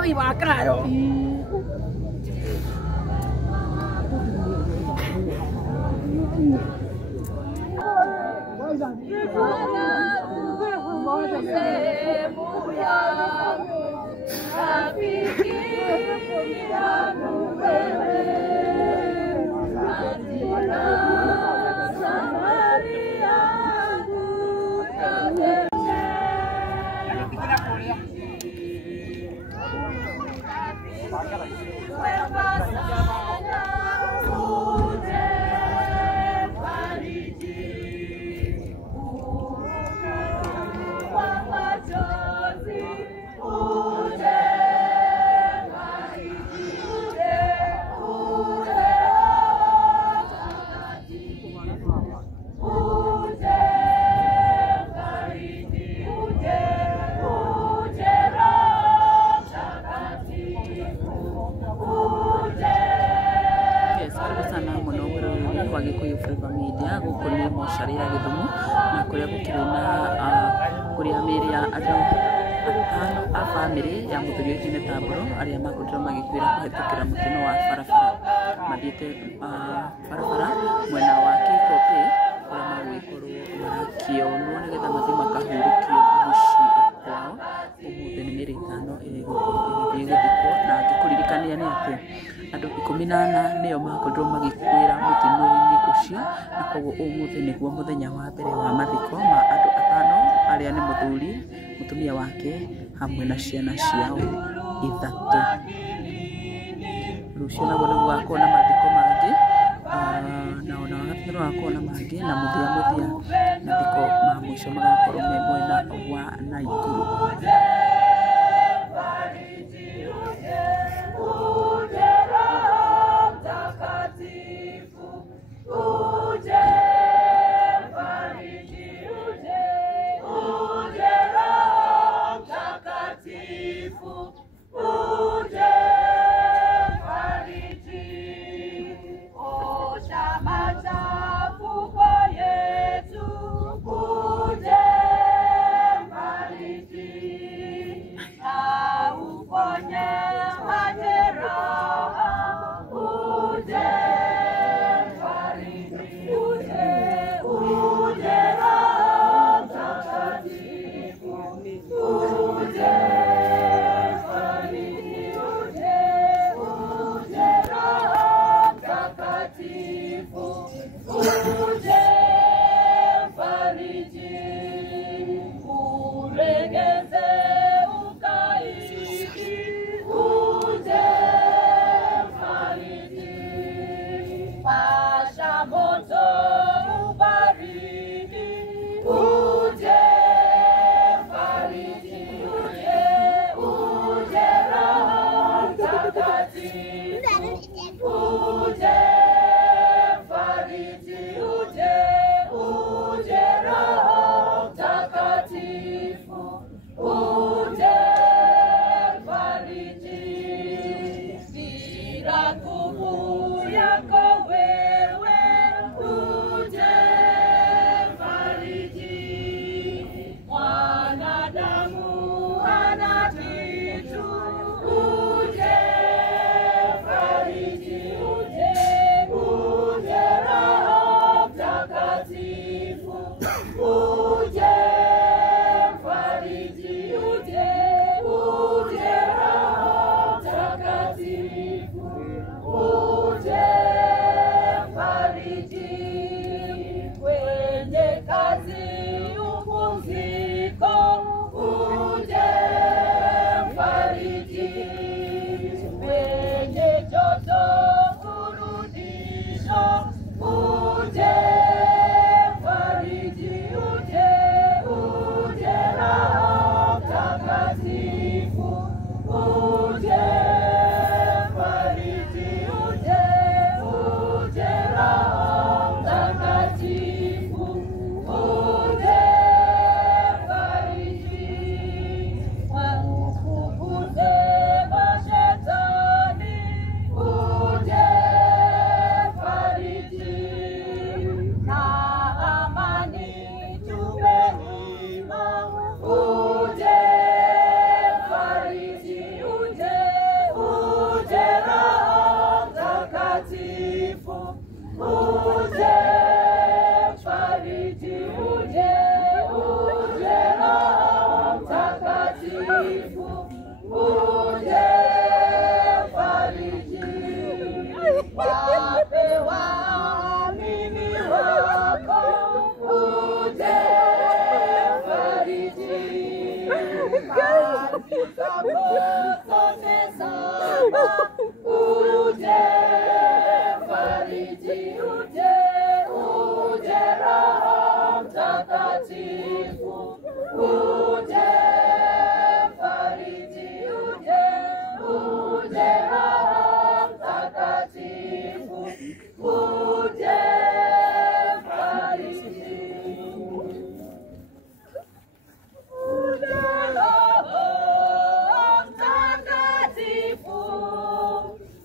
Ay, va, claro. Family yang mutuju kini tabro ari ama kudro magikwira kuhetukira mutino wa farafara madite farafara mwena wake kope kwa mawikoro marakio nuone geta mazima kahurukio mushi kwao umude ni meri tano igudiko na gikuririkania ni ati andu 14 niyo makudro magikwira mutino ini ucio na koguo umude niguo muthenya wa mbere wa mathiko ma andu atano aria ni muthuri mutumia wake hamwe na ciana ciao 3 rucio na gona gwako na mathiko mangi na ona wagathiro wako na mangi na muthia mathiko ma mwisho magakorwo me mwena wa Naikuru. Yako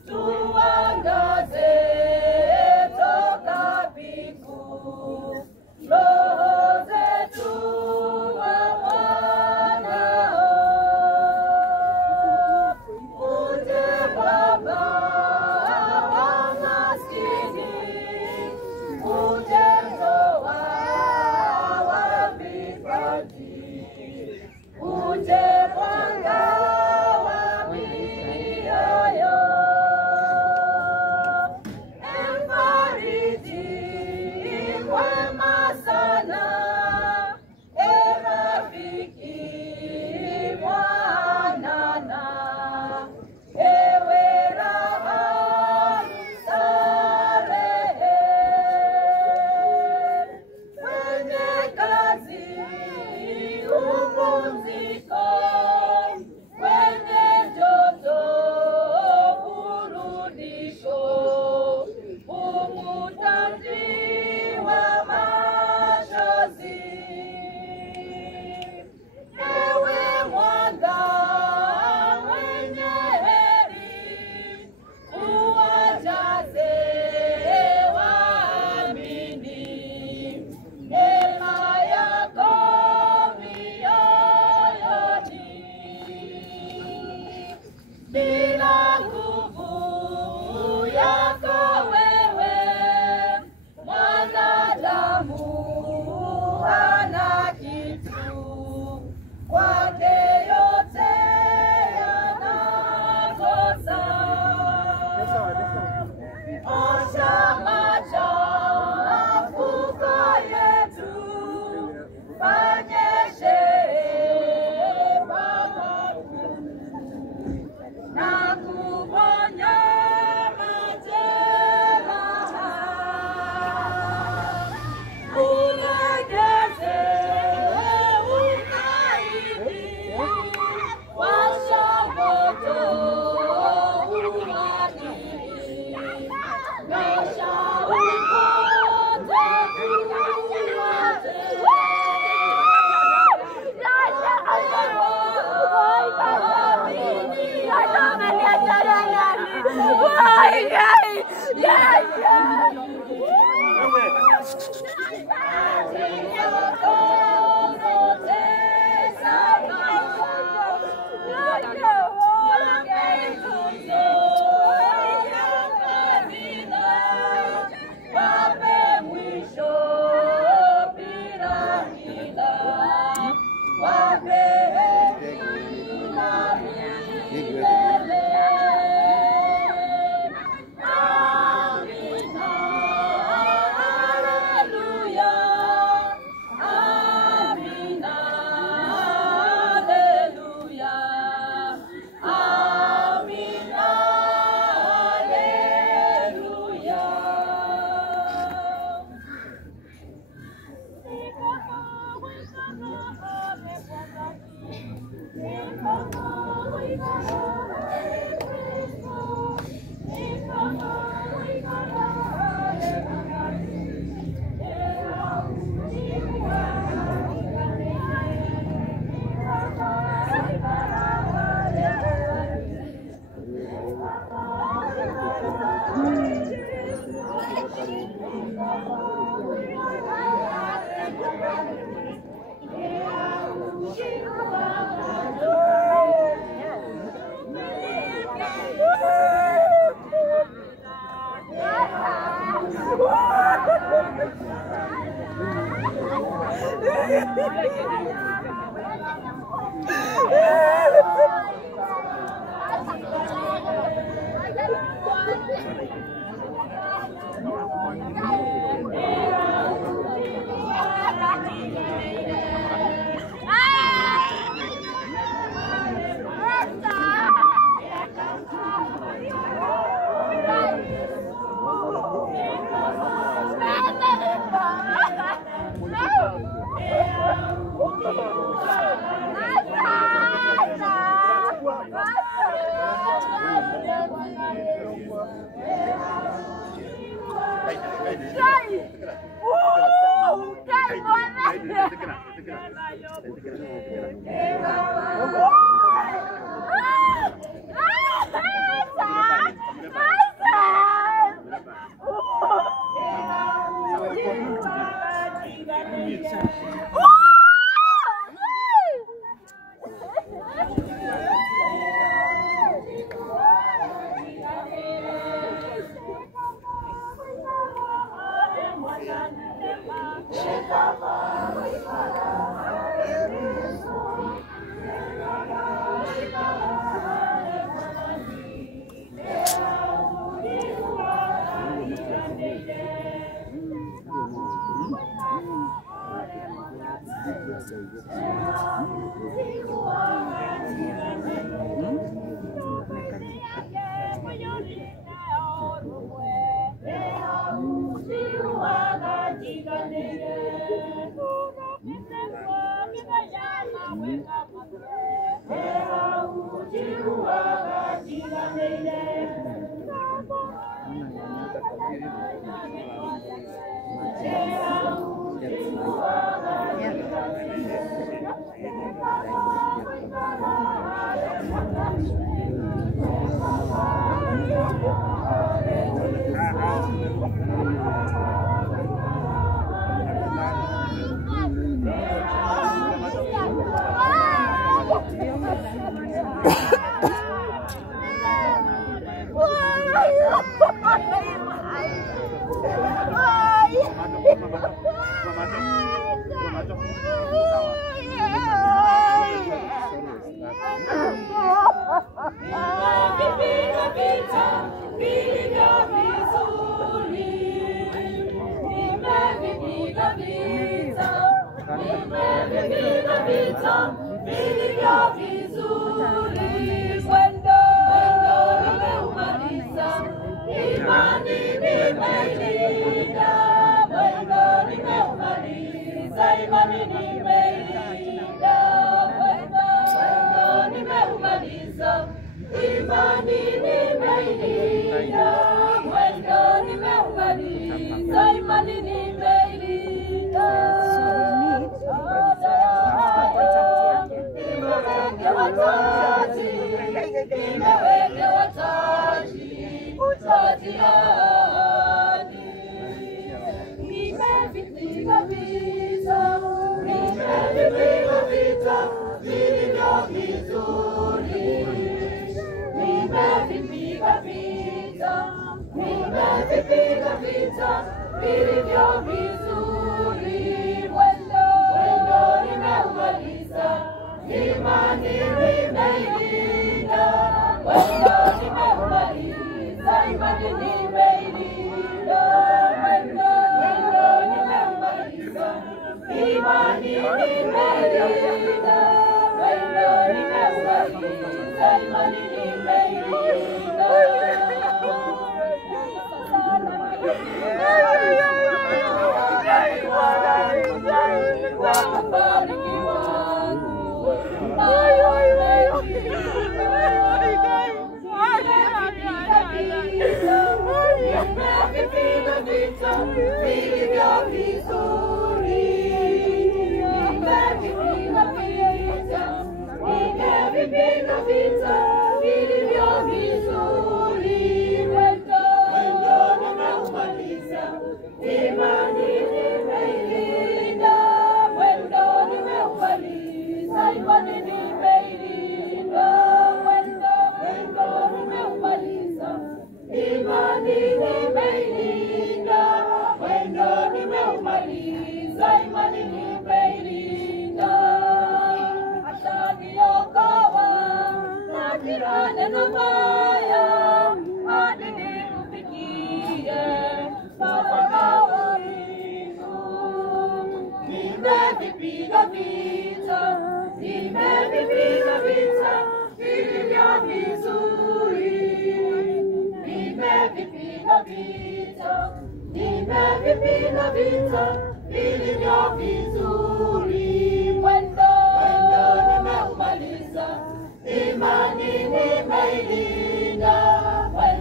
Tuanga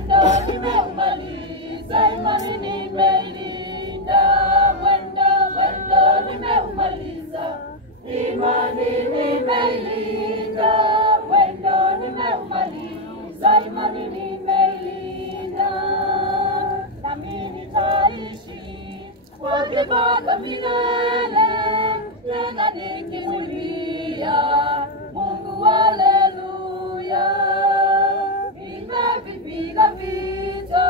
Imani nimeumaliza, imani nimeilinda. wa milele, tena nikimwimbia Mungu haleluya. Nimevipiga vita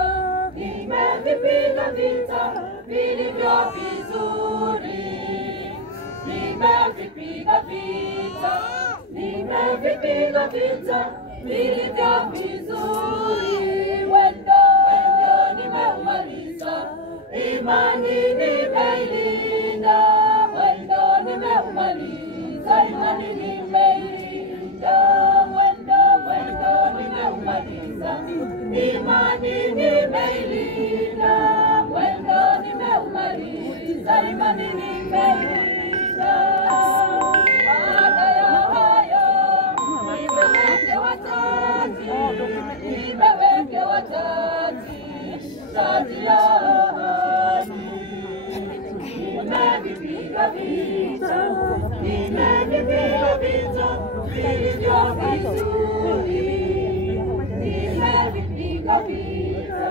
vilivyo vizuri, nimevipiga vita vilivyo vizuri. Wendo nimeumaliza, imani nimeilinda. Wendo nimeumaliza, imani nimeilinda. Wendo nimeumaliza, imani nimeilinda. Wendo nimeumaliza, imani nimeilinda. Baada ya hayo nimewekewa taji ya ahadi. Nimevipiga vita vilivyo vizuri, nimevipiga vita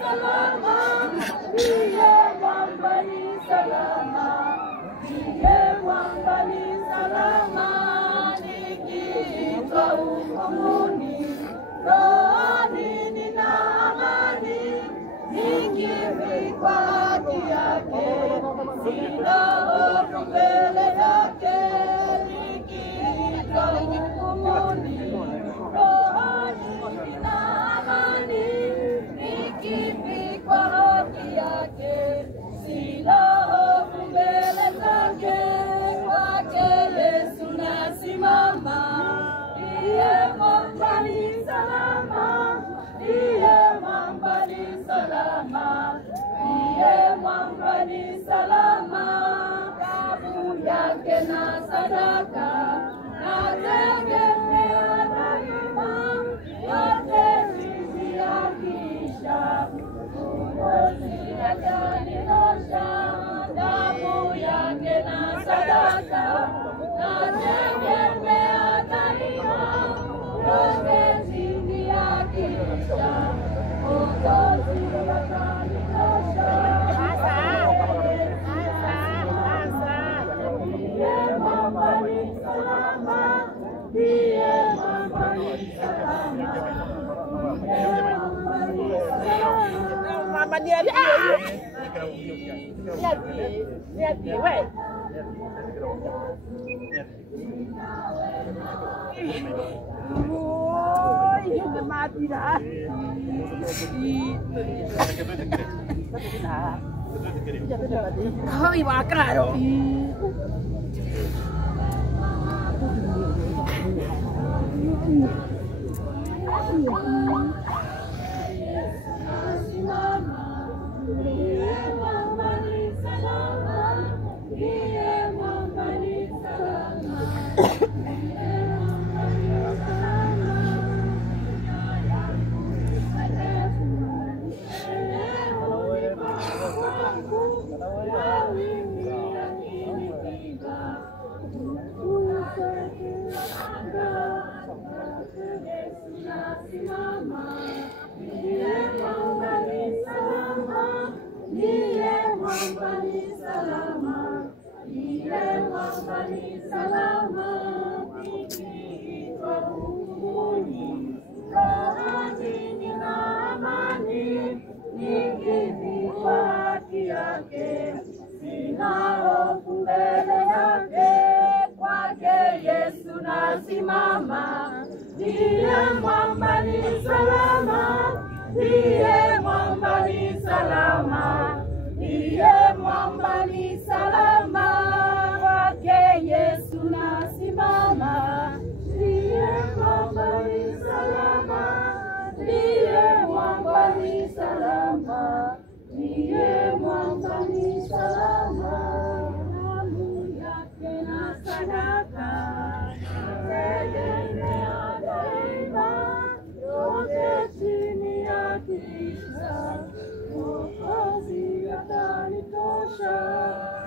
salama, ndiye mwamba ni salama, ndiye mwamba ni salama, nikiitwa hukumuni, rohoni nina amani, nikivikwa haki yake, sina hofu mbele yake, nikiitwa hukumuni, rohoni nina amani, nikivikwa haki yake, sina hofu mbele zake, kwake Yesu nasimama, ndiye mwamba ni salama, ndiye mwamba ni salama, ndiye mwamba ni salama, damu yake na sadaka, nategemea daima, yote hizi yakisha, Mwokozi atanitosha, damu yake na sadaka, nategemea daima, yote hizi yakisha, Mwokozi atanitosha. Ndiye mwamba ni salama, ndiye mwamba ni salama, Mama dia dia. Dia dia weh. Oi, dia mati dah. Kau ibu akar tu. ndiye mwamba ni salama, ndiye mwamba ni salama, ndiye mwamba ni salama, ndiye mwamba ni salama, ndiye mwamba ni salama, nikiitwa hukumuni, rohoni nina amani, nikivikwa haki yake, sina hofu mbele yake, kwake Yesu nasimama, ndiye mwamba ni salama, ndiye mwamba ni salama, ndiye mwamba ni salama, kwake Yesu nasimama, ndiye mwamba ni salama, ndiye mwamba ni salama, ndiye mwamba ni salama, damu yake na sadaka, nategemea daima, yote chini ya kisha, Mwokozi atanitosha,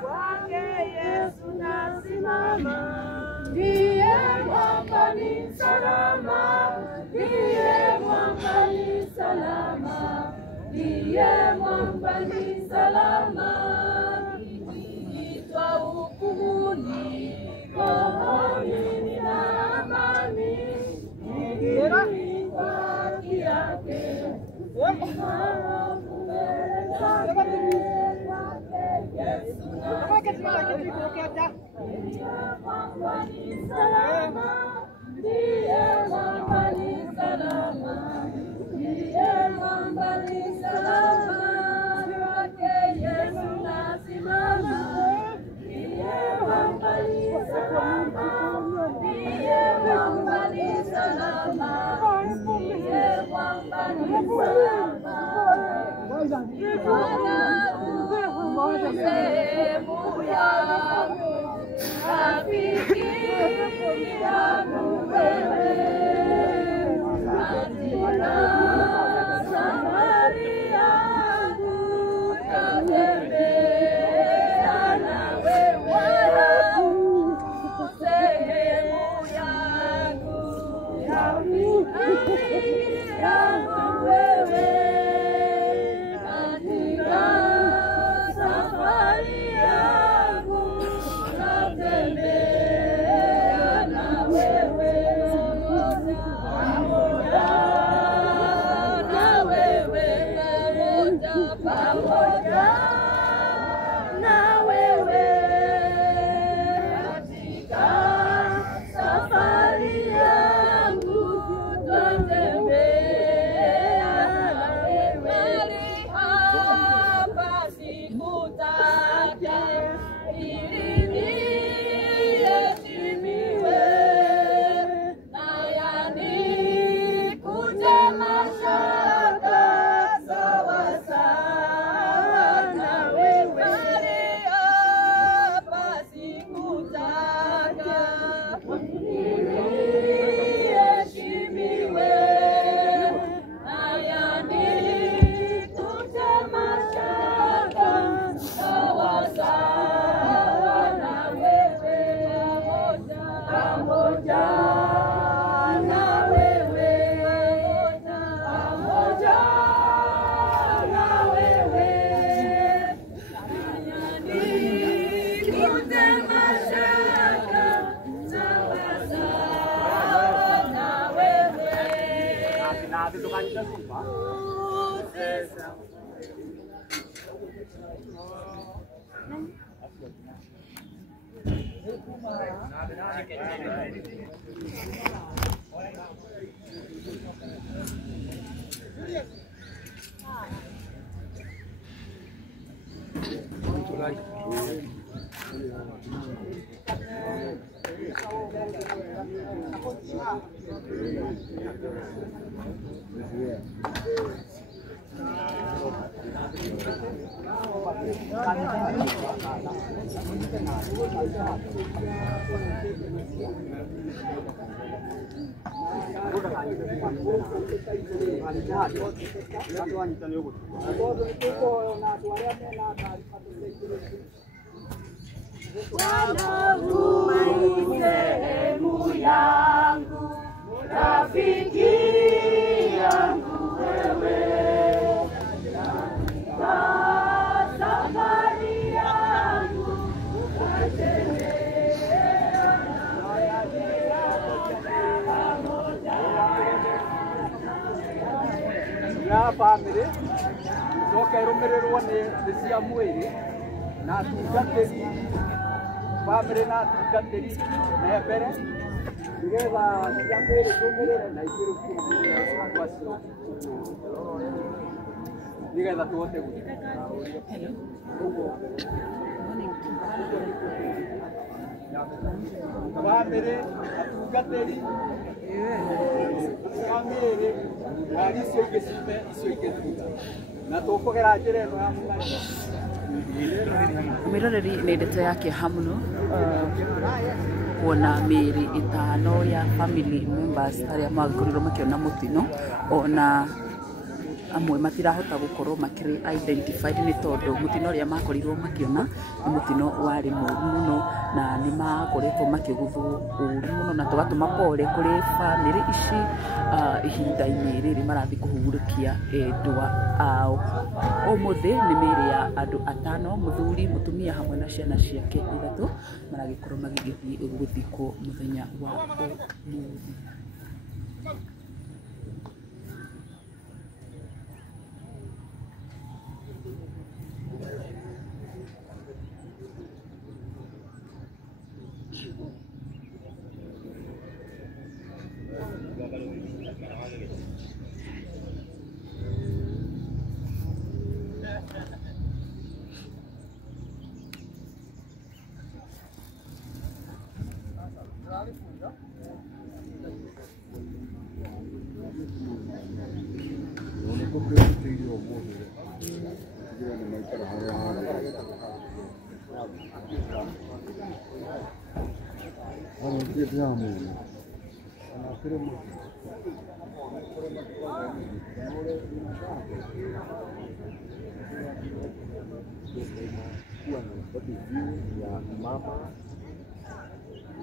kwake Yesu nasimama, ndiye mwamba ni salama, ndiye mwamba ni salama, ndiye mwamba ni salama, nikiitwa hukumuni, rohoni nina amani, nikivikwa haki yake, sina hofu mbele zake, kwake Yesu nasimama, ndiye mwamba ni salama, ndiye mwamba ni salama, ndiye mwamba ni salama, kwake Yesu nasimama, ndiye mwamba ni salama, ndiye mwamba ni salama, ndiye mwamba ni salama, Bwana sehemu yangu, rafiki yangu wewe, katika safari yangu, natembea na wewe, sehemu yangu, rafiki yangu wewe, sehemu yangu, rafiki yangu wewe, safari yangu ya family soka irumirirwo ni cia mwiri na tungatiri family na tungatiri na mbere nigetha cia mwiri tumirire na igiri kumirira kwacio nigetha tuhote family atungatiri kamere ari icio ingĩ cime icio ingĩ thuta na tũkũgera njĩra ĩno ya mũng'aria Mwiroreri nĩ ndeto ya kĩeha mũno kuona mĩĩrĩ ĩtano ya family members arĩa magĩkorirwo makĩona mũtino ona amwe matirahota gũkorwo makĩrĩ identified nĩ tondũ mũtino ũrĩa makorirwo makĩona nĩ mũtino warĩ mũru mũno na nĩ makoretwo makĩguthwo ũru mũno na tũgatũma pole kũrĩ family ici ihinda-inĩ rĩrĩ marathiĩ kũhurũkia endwa ao. Ũmũthĩ nĩ mĩĩrĩ ya andũ atano, mũthuri, mũtumia hamwe na ciana ciake ithatũ maragĩkorwo magĩgĩthiĩ gũthikwo mũthenya wa ũmũthĩ.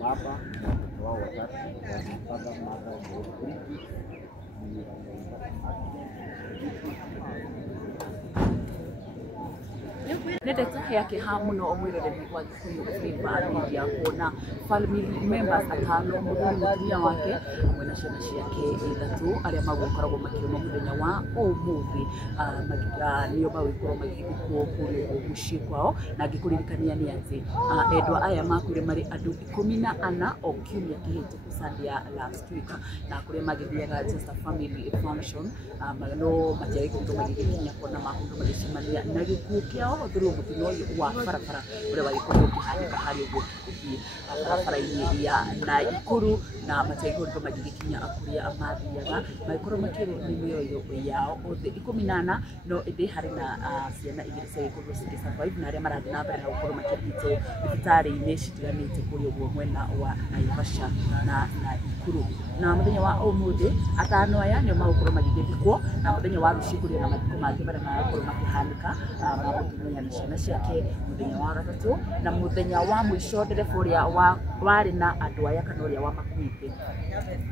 Baba na wao watatu wanapata mada nĩ ndeto ya kĩeha mũno mwĩroreri wa Gĩkũyũ Flavour ya kuona family members atano, mũthuri, mũtumia wake hamwe na ciana ciake ithatũ arĩa magũkoragwo makĩona mũthenya wa ũmũthĩ nĩo magũkorwo magĩthikwo kũrĩa mũciĩ kwao. Na ngĩkũririkania nĩ atĩ endwa aya makuire marĩ andũ 14 o kiumia kĩhĩtũku Sunday ya last week, na kũrĩa magĩthiaga just a family function no matiagĩkorirwo magĩgĩkinya kuona makorirwo magĩcemania na gĩkuũ kĩao through mũtino ũyũ wa barabara ũrĩa wagĩkorirwo ũkĩhanĩka harĩ ũguo gũthiĩ barabara-inĩ ya Naikuru, na matiagĩkorirwo magĩgĩkinya kũrĩa mathiaga. Magĩkorwo makĩrwo nĩ mĩoyo yao othe 14, no ĩndĩ harĩ na ciana igĩrĩ ciagĩkorirwo cigĩ-survive na arĩa marathiĩ na mbere na gũkorwo makĩrigitwo thibitarĩ-inĩ citiganĩte kũrĩa ũguo mwena wa Naivasha na Naikuru. Na mũthenya wa ũmũthĩ atano aya nĩo magũkorwo magĩgĩthikwo, na mũthenya wa rũciũ kũrĩ na mathiko mangĩ marĩa magakorwo makĩhanĩka ma mũtumia na ciana ciake mũthenya wa gatatũ, na mũthenya wa mũico ndereba ũrĩa warĩ na andũ aya kana ũrĩa wamakuĩte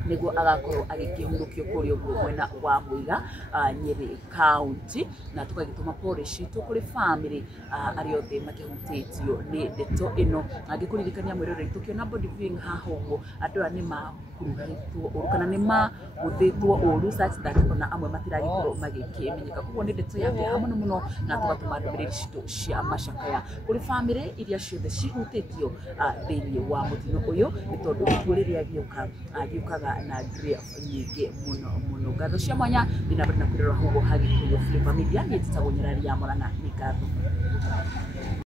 nĩguo agakorwo agĩkĩhurũkio kũrĩa ũguo mwena wa Muiga Nyeri County, na tũgagĩtũma pole citũ kũrĩ family arĩa othe makĩhutĩtio nĩ ndeto ĩno. Angĩkũririkania mwĩroreri tũkĩona body viewing haha ũguo andũ aya nĩ makuruhanĩtwo ũru kana nĩ magũthĩtwo ũru such that ona amwe matiragĩkorwo magĩkĩmenyeka. Koguo nĩ ndeto ya kĩeha mũno mũno, na tũgatũma ndũmĩrĩri citũ cia macakaya kũrĩ family iria ciothe cihutĩtio thĩinĩ wa mũtino ũyũ, nĩ tondũ ikuũ rĩrĩa gĩũkaga na grief nyingĩ mũno mũno. Ngatho cia mwanya ndĩna bado na kwĩrora hugo Hagĩkũyũ Flavour Media, niĩ njĩtagwo Nyarari ya Mũrana. Nĩ ngatho.